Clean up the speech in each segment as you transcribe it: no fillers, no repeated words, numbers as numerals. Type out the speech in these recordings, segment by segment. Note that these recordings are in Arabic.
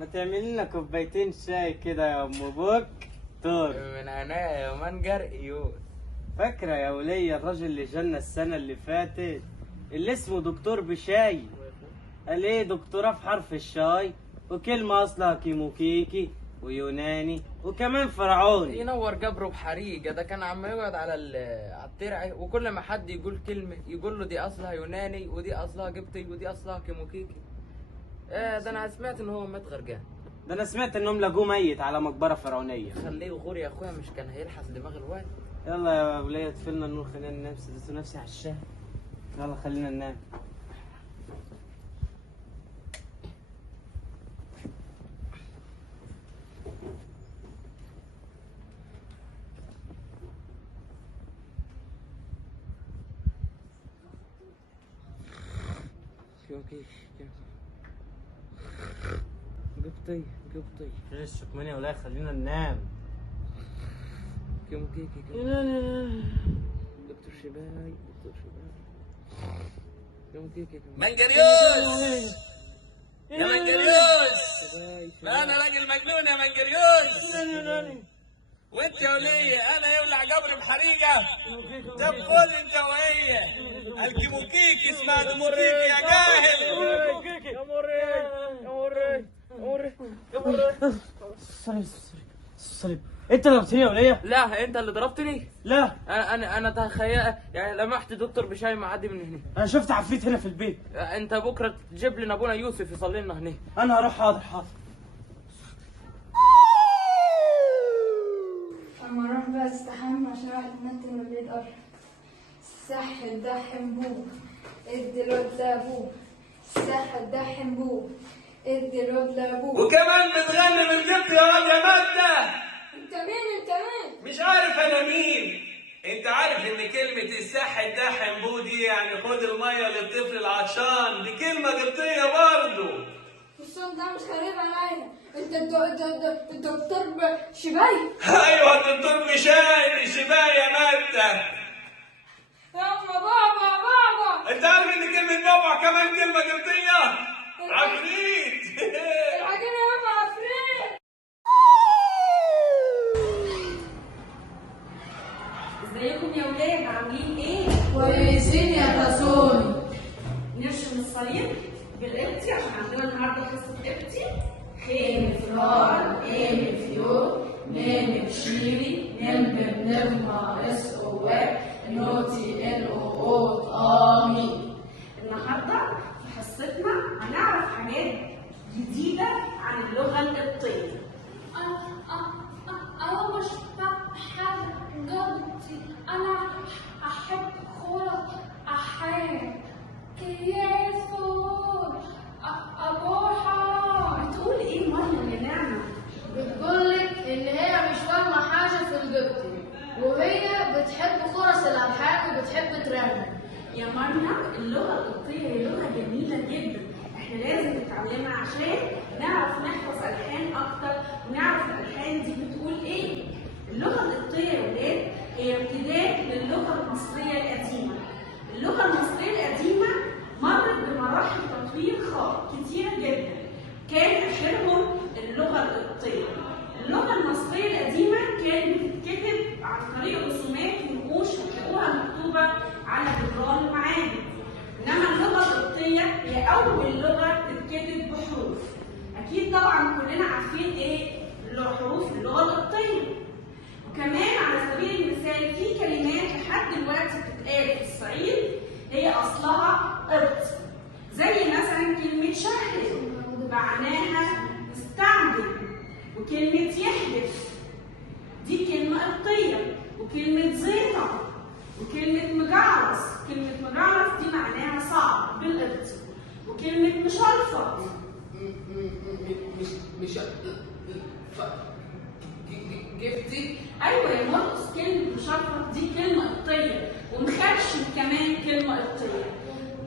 ما تعمل لنا كوبايتين شاي كده يا ام بوك دور من عينيا يا منجر ايوه. فاكره يا وليه الراجل اللي جالنا السنه اللي فاتت اللي اسمه دكتور بشاي؟ قال ايه دكتوراه في حرف الشاي وكلمه اصلها كيموكيكي ويوناني وكمان فرعوني. ينور جبره بحريقه، ده كان عم يقعد على الترعه وكل ما حد يقول كلمه يقول له دي اصلها يوناني ودي اصلها قبطي ودي اصلها كيموكيكي. ده انا سمعت ان هو مات غرقان. ده انا سمعت انهم لقوه ميت على مقبره فرعونيه. خليه يغور يا اخويا، مش كان هيلحس دماغ الواد. يلا يا وليه اطفلنا النور خلينا ننام، سدت نفسي على الشاي. يلا خلينا ننام. كيموكيكي قبطي قبطي ليش شكماني يا وليه خلينا ننام. كيموكيكي دكتور شباي دكتور شباي كيموكيكي منجريوس يا منجريوس، انا راجل مجنون يا منجريوس. وانت يا وليه انا يولع جبر بحريقه. طب خد انت وهي الكيموكيكي اسمها كيموكيكي يا جاهل. يا مري يا مري يا مري يا مري. صليب انت اللي ضربتني يا وليه؟ لا انت اللي ضربتني. لا انا تخيل يعني لمحت دكتور بشاي معدي من هنا. انا شفت عفريت هنا في البيت. انت بكره تجيب لنا ابونا يوسف يصلي لنا هنا. انا هروح. حاضر حاضر. اما اروح بقى استحمى عشان واحد منتن من البيت قرب. السح الدحم بوب ادي الواد لابوه. السح الدحم بوب ادي الواد لابوه. وكمان بتغني من جبت يا واد يا مادة. انت مين انت مين؟ مش عارف انا مين. انت عارف ان كلمة الساحل ده حنبو دي يعني خد المية للطفل العطشان، دي كلمة قبطية برضه. الصوت ده مش غريب عليا. انت الدكتور شباي؟ ايوه الدكتور بشاي شباي يا مادة. يابا بابا انت عارف ان كلمة بابا كمان كلمة قبطية؟ عفريت. الحاجين يا بابا عفريت. ازيكم يا ولاد عاملين ايه؟ كويسين يا تاسوني. نرشم الصليب بالقبطي عشان عندنا النهارده حصه قبطي. خيم فرار قام فيور نام بشيري نم بنرمى اس او نوتي ان او امين. النهارده في حصتنا هنعرف حاجات جديده عن اللغه القبطيه. أنا مش حاجة قبطي. أنا أحب خلق أحيان كياسور أبوحة. بتقول ايه مريم يا نعمه؟ بتقولك إن هي مش فاهمة حاجة في القبطي وهي بتحب خرس الألحان وبتحب ترنم. يا مريم اللغة القبطية هي لغة جميلة جدا، احنا لازم نتعلمها عشان نعرف نحفظ ألحان أكتر ونعرف الألحان دي بتقول إيه. اللغة القبطية يا ولاد هي امتداد للغة المصرية القديمة. اللغة المصرية القديمة مرت بمراحل تطوير كتيرة جدا، كان آخرهم اللغة القبطية. اللغة المصرية القديمة كانت بتتكتب عن طريق رسومات ونقوش وتلاقوها مكتوبة على جدران المعابد. إنما اللغة القبطية هي أول لغة تتكتب بحروف. أكيد طبعا كلنا عارفين إيه حروف اللغة القبطية. وكمان على سبيل المثال في كلمات لحد دلوقتي بتتقال في الصعيد هي أصلها قبط، زي مثلا كلمة شهر معناها مستعجل، وكلمة يحدث دي كلمة قبطية، وكلمة زيطة، وكلمة مجعرس. كلمة مجعرس دي معناها صعب بالقبطي. وكلمة مشلفط. مش جبتي؟ ايوه يا مرقص، كلمة مشلفط دي كلمة قبطية، ومخرشم كمان كلمة قبطية.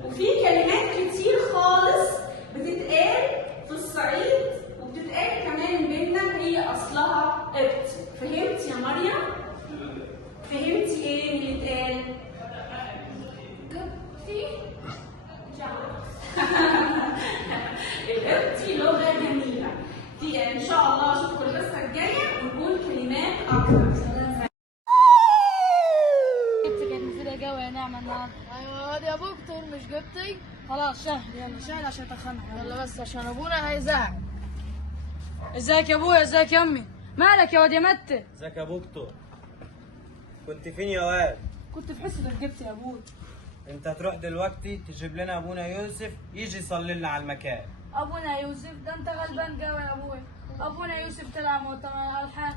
وفي كلمات كتير خالص بتتقال في الصعيد وبتتقال كمان بينا هي اصلها قبطي. فهمتي يا مريم؟ فهمتي ايه اللي اتقال؟ قبطي؟ القبطي لغة جميلة. في ان شاء الله اشوفكم الحصة الجاية ونقول كلمات اكتر. كانت مفيدة جوي يا نعمة النهاردة. ايوه يا دكتور مش جبتي؟ خلاص شهر، يلا شهر عشان تخنها. يلا بس عشان ابونا هيزعل. ازيك يا ابويا؟ ازيك يا امي؟ مالك يا واد يا متى؟ ازيك يا دكتور؟ كنت فين يا واد؟ كنت في حصه الجبت يا ابويا. انت هتروح دلوقتي تجيب لنا ابونا يوسف يجي يصلي لنا على المكان. ابونا يوسف ده انت غلبان قوي يا ابويا. ابونا يوسف طلع مؤتمر الحان.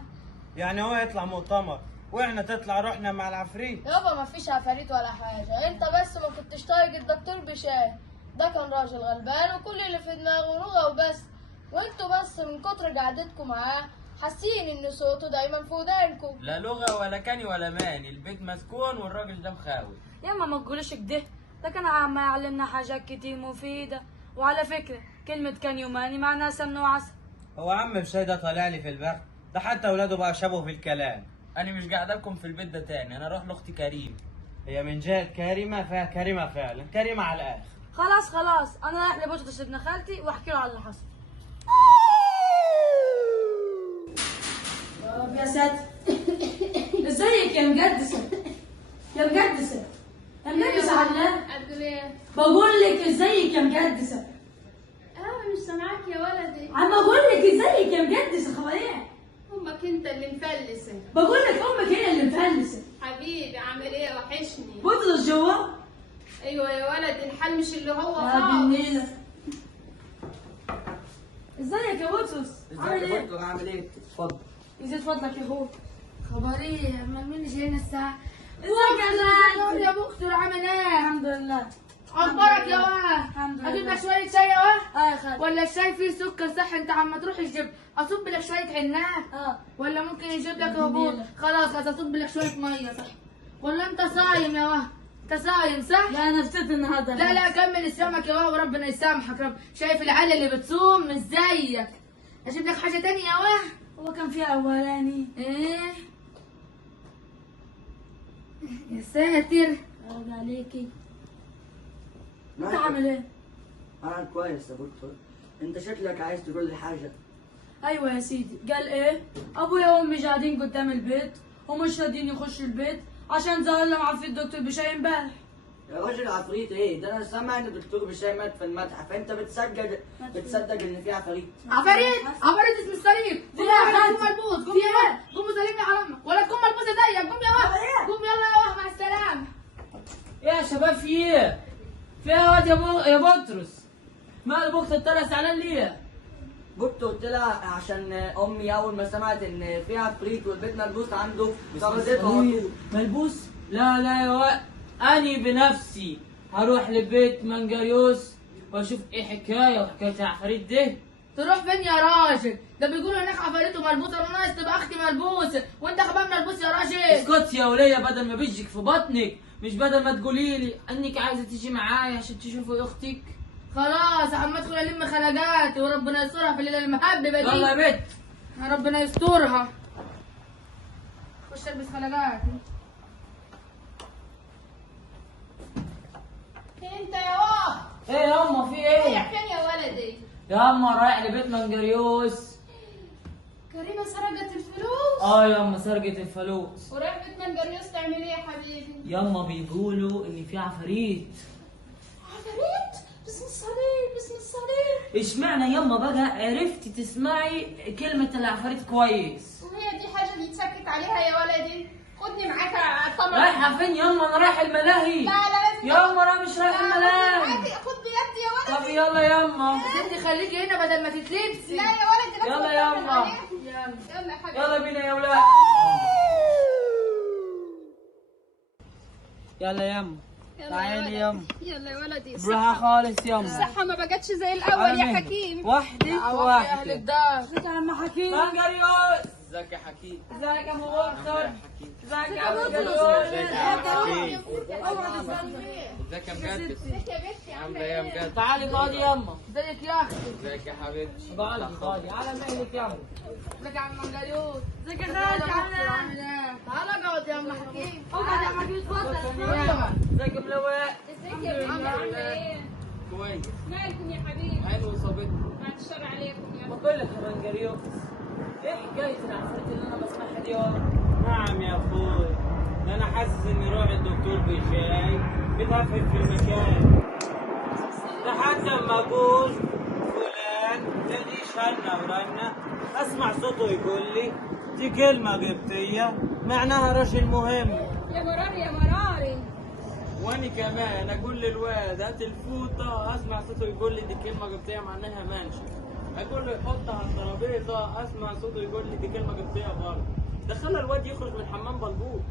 يعني هو يطلع مؤتمر واحنا تطلع روحنا مع العفريت؟ يابا مفيش عفاريت ولا حاجة، انت بس ما كنتش طايق الدكتور بشاي. ده كان راجل غلبان وكل اللي في دماغه لغة وبس، وانتوا بس من كتر قعدتكم معاه حاسين ان صوته دايما في ودانكم. لا لغة ولا كاني ولا ماني، البيت مسكون والراجل ده مخاوي. ياما ما تقولش كده، ده كان عم يعلمنا حاجات كتير مفيده. وعلى فكره كلمه كان يوماني معناها سمن وعسل. هو عم بشاي ده طالع لي في البخت، ده حتى اولاده بقى شبهه في الكلام. انا مش قاعد لكم في البيت ده تاني، انا اروح لاختي كريم. هي من جهة كريمة فيها كريمة فعلا، كريمة على الآخر. خلاص انا رايح لبوتة ابن خالتي واحكي له على اللي حصل. يا ساتر. ازيك يا مقدسه؟ يا مقدسه يا مقدسه علام. هتقول ايه؟ بقول لك ازيك يا مقدسه. مش سامعاك يا ولدي. عم اقول لك ازيك يا مقدسه. خبر ايه؟ امك انت اللي مفلسة. بقول لك امك هي اللي مفلسه. حبيبي عامل ايه؟ وحشني. بطرس جوا. ايوه يا ولدي، الحال مش اللي هو يا خالص. بالنيله. ازيك يا بطرس؟ عامل ايه؟ عامل ايه؟ اتفضل. يزيد فضلك يا اخويا. خبر ايه؟ امال مين اللي جاينا الساعة؟ ازيك يا زلمه؟ يا دكتور عامل ايه؟ الحمد لله. اخبارك يا واد؟ الحمد لله. اجيب لك شوية شاي يا واد؟ يا خالد. ولا الشاي فيه سكر صح؟ انت عم تروح تجيب اصب لك شوية عناب؟ ولا ممكن يجيب لك هبوط؟ خلاص هتصب لك شوية مية صح؟ ولا انت صايم يا واد؟ انت صايم صح؟ لا انا فطرت النهارده. لا كمل صيامك يا واد وربنا يسامحك رب. شايف العيال اللي بتصوم مش زيك. اجيب لك حاجة تانية يا واد؟ هو كان فيها اولاني. ايه؟ يا ساتر. عيب عليكي. انت عامل ايه؟ أنا كويس يا دكتور. أنت شكلك عايز تقول لي حاجة. ايوه يا سيدي. قال ايه؟ ابويا وامي قاعدين قدام البيت ومش راضيين يخشوا البيت عشان ظهر لهم عفريت الدكتور بشاي امبارح. يا راجل عفريت إيه؟ ده أنا سامع إن الدكتور بشاي مات في المتحف، أنت بتصدق إن في عفاريت؟ عفاريت اسم الصليب. في ايه يا قوم ملبوس. قوم يا واد. قوم سلمني على امك ولا تكون ملبوسه زيك. قوم يا واد. قوم يلا يا واد مع السلامه. يا شباب في ايه؟ في ايه يا واد يا بطرس؟ مال ابوك طلع زعلان ليه؟ قلت لها عشان أمي أول ما سمعت إن في عفريت والبيت ملبوس عنده طردته على طول. ملبوس؟ لا يا واد، اني بنفسي هروح لبيت منجريوس واشوف ايه حكايه وحكايه العفاريت ده. تروح فين يا راجل؟ ده بيقولوا هناك عفاريت وملبوسه وناقص تبقى اختي ملبوسه وانت كمان ملبوس يا راجل. اسكت يا وليه بدل ما بيجيك في بطنك، مش بدل ما تقولي لي انك عايزه تيجي معايا عشان تشوفي اختك. خلاص عم ادخل الم خلقاتي وربنا يسترها في الليله المحببه دي. يلا يا بنت. ربنا يسترها. خش البس خلقاتي. انت يا واد. ايه ياما في ايه؟ رايح فين يا ولدي؟ ياما رايح لبيت منجريوس. كريمه سرقت الفلوس. ياما سرقت الفلوس. ورايح بيت منجريوس تعمل ايه يا حبيبي؟ ياما بيقولوا ان في عفاريت. عفاريت؟ باسم الصليب باسم الصليب. اشمعنى ياما بقى عرفتي تسمعي كلمة العفاريت كويس؟ وهي دي حاجه بيتسكت عليها يا ولدي؟ خدني معاك اطمن. رايحة فين ياما؟ انا رايح الملاهي. لا لازم. ياما انا مش رايح الملاهي. خد بيدي يا ولدي. طب يلا ياما. انت خليكي هنا بدل ما تتلبسي. لا يا ولدي لازم. يلا ياما. يلا يا حبيبي. يلا بينا يا ولاد. يلا ياما. تعالي يما يلا يا ولدي. براحة خالص يما. الصحة ما بقتش زي الأول يا حكيم. وحدي يا أهل وحدي. الدار. ازيك يا عم حكيم؟ منجريوس. ازيك يا حكيم؟ ازيك يا ابو بكر؟ حكيم. ازيك يا ابو ازيك يا مجدد؟ عامله ايه يا مجدد؟ تعالي اقعدي يما. ازيك يا اخي؟ ازيك يا حبيبتي؟ اقعدي على مهلك يما. ازيك يا عم منجريوس؟ ازيك يا خالد عامل ايه؟ تعالى اقعد يا عم حكيم. اقعد يا عم حكيم اتفضل. ازيك يا ملوق؟ ازيك يا بنتي عاملة ايه؟ كويس. مالكم يا حبيبي؟ عين وصابتني. بعد الشر عليكم يا بقول لك يا منجريوس، ايه حكاية العفريت اللي انا بسمعها دي ورا؟ نعم يا اخوي، ده انا حاسس اني روح الدكتور بشاي بتهفف في المكان لحد ما اقول فلان تلاقيش هنا ورنا، اسمع صوته يقول لي دي كلمه قبطيه معناها راجل مهم. يا مراري يا مراري. وانا كمان اقول للواد هات الفوطه، اسمع صوته يقول لي دي كلمه قبطيه معناها منشف. اقول له يحطها على الترابيزه، اسمع صوته يقول لي دي كلمه قبطيه برضه. ده خلى الواد يخرج من الحمام بلبوس.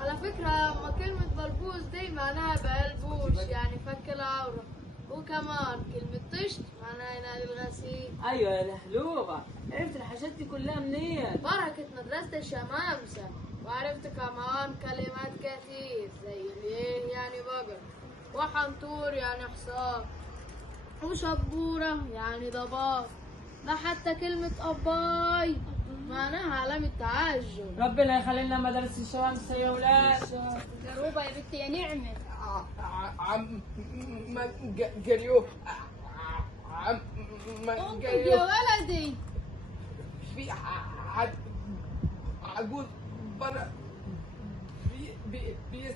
على فكرة أما كلمة بلبوس دي معناها بلبوش يعني فك العورة، وكمان كلمة طشت معناها ينادي الغسيل. ايوه يا لهلوبة، عرفت الحاجات دي كلها منين؟ بركة مدرسة الشمامسة. وعرفت كمان كلمات كتير زي ليه يعني بقر، وحنطور يعني حصان، وشبورة يعني ضباب، ده حتى كلمة أباي معناها علامة تعجب. ربنا يخلي لنا مدارس الشمس يا ولاد. جروبة يا بنتي يا نعمة. عم منجريو عم انقذ يا ولدي. في عجوز برا بيسأل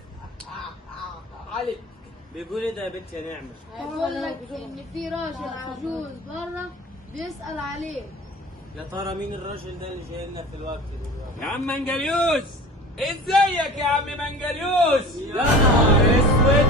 عليك. بيقول ايه ده يا بنت يا نعمه؟ هيقول لك إن في راجل عجوز بره بيسأل عليك. يا ترى مين الراجل ده اللي جاي لنا في الوقت دلوقتي؟ يا عم منجريوس، ازيك يا عم منجريوس؟ يا نهار اسود،